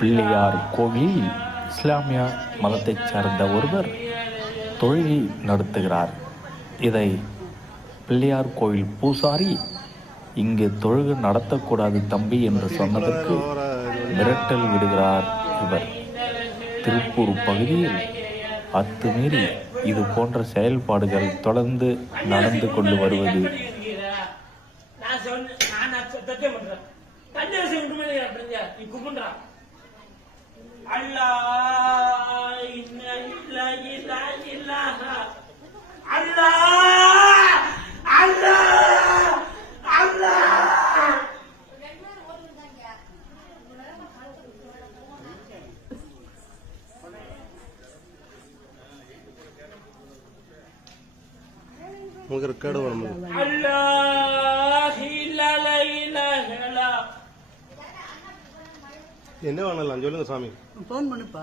பிள்ளையார் கோவிலில் இஸ்லாமிய மதத்தைச் சேர்ந்த ஒருவர் தொழுகை நடத்துகிறார். இதை பிள்ளையார் கோவில் பூசாரி இங்கு தொழுகை நடத்தக்கூடாது தம்பி என்று சொன்னதற்கு மிரட்டல் விடுகிறார் இவர். திருப்பூர் பகுதியில் அத்துமீறி இது போன்ற செயல்பாடுகள் தொடர்ந்து நடந்து கொண்டு வருவது ரெக்கார்டு என்ன வேணலாம் சொல்லுங்க சாமி. போன் பண்ணுப்பா.